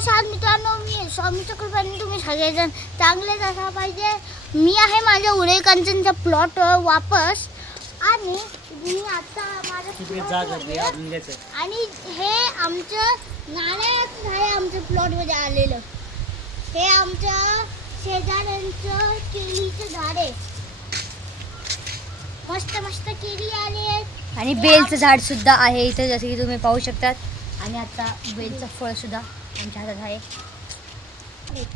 नमस्कार मित्रांनो मी स्वामीच्या कृपेने तुम्ही सगळेजण चांगलेच असा पाहिजे. मी आहे माझ्या उडे कंचनच्या प्लॉटवर वापस. आणि मी आता माझ्या आणि हे आमचं नाण्याचं झाड आहे आमच्या प्लॉटमध्ये आलेलं. हे आमच्या शेजाऱ्यांचं केळीचं झाड आहे. मस्त मस्त केळी आली आहेत. आणि बेलचं झाड सुद्धा आहे इथं जसं की तुम्ही पाहू शकतात. आणि आता बेलचं फळ सुद्धा आमच्या हातात आहे.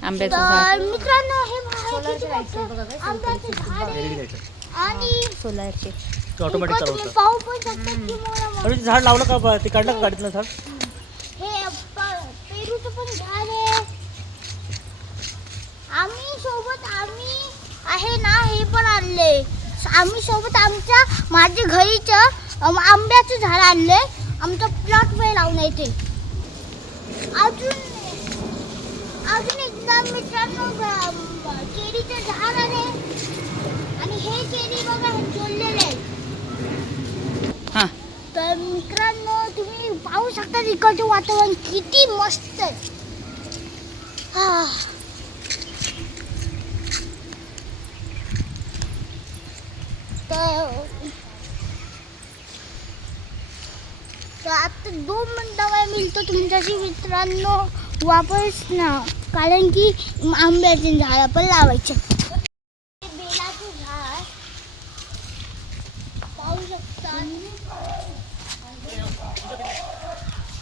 आंब्याचं झाड. तर मित्रांनो हे सोलारचं आणि सोलारचे ऑटोमॅटिक इकडं तुम्ही चालवतं पाहू पण शकता की मोठं अरे ते झाड लावलं का बा? ते काढलं का गाडीतलं झाड? हे प- पेरूचं पण झाड आहे. आम्ही सोबत आम्ही आहे ना हे पण आणले. आम्ही सोबत आमच्या माझ्या घरीचं अम, आंब्याचं झाड आणले. आमच्या प्लॉटमध्ये लावून येते. अजून अजून एकदा मित्रांनो केळीचं झाड आहे. आणि हे केळी बघा जोडलेले आहे हां. तर मित्रांनो तुम्ही पाहू शकता इकडचं वातावरण किती मस्त आहे. हा. तर दोन मिनिटामध्ये मिळतो तुमच्याशी मित्रांनो वापस ना कारण की आंब्याचे झाडं पण लावायचे बेलाचं झाड पाहू शकता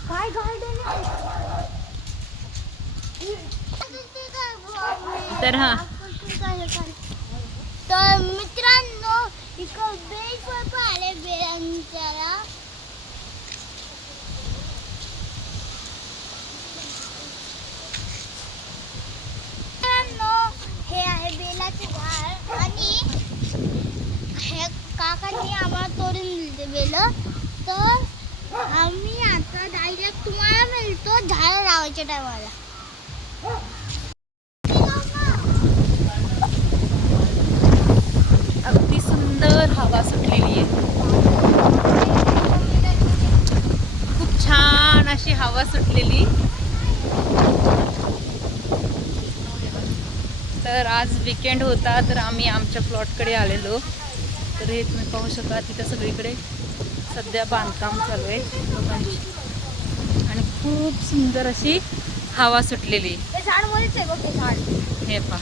काय गार्डन तर हा. तर मित्रांनो इकडं बेल पण आले काकांनी आम्हाला तोडून दिले तर आम्ही आता डायरेक्ट तुम्हाला मिळतो झाड लावायच्या टायमाला अगदी सुंदर हवा सुटलेली आहे. खूप छान अशी हवा सुटलेली. तर आज विकेंड होता तर आम्ही आमच्या प्लॉटकडे आलेलो. तर हे तुम्ही पाहू शका तिथं सगळीकडे सध्या बांधकाम चालू आहे लोकांची. आणि खूप सुंदर अशी हवा सुटलेली. हे पहा.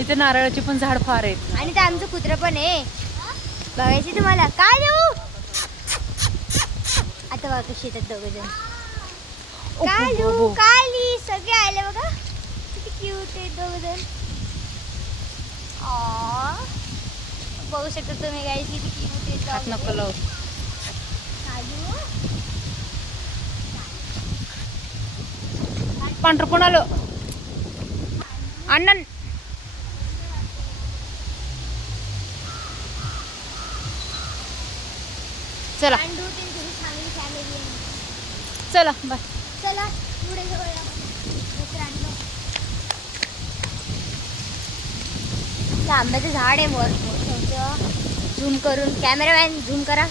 इथे नारळाची पण झाड फार आहेत. आणि ते आमचं कुत्र पण आहे. बघायची तुम्हाला. काय देऊ? आता बघा कशी येतात दोघ जण. काय देऊ? काय सगळे आले बघा. किती क्यूट आहे दोघ जण. बघू शकता तुम्ही काय किती हात आहे नको लावू. पांढरं कोण आलं? अण्णा चला. चला बाय चला पुढे आंब्याचं झाड आहे वर झूम करून कॅमेरामॅन झूम करा.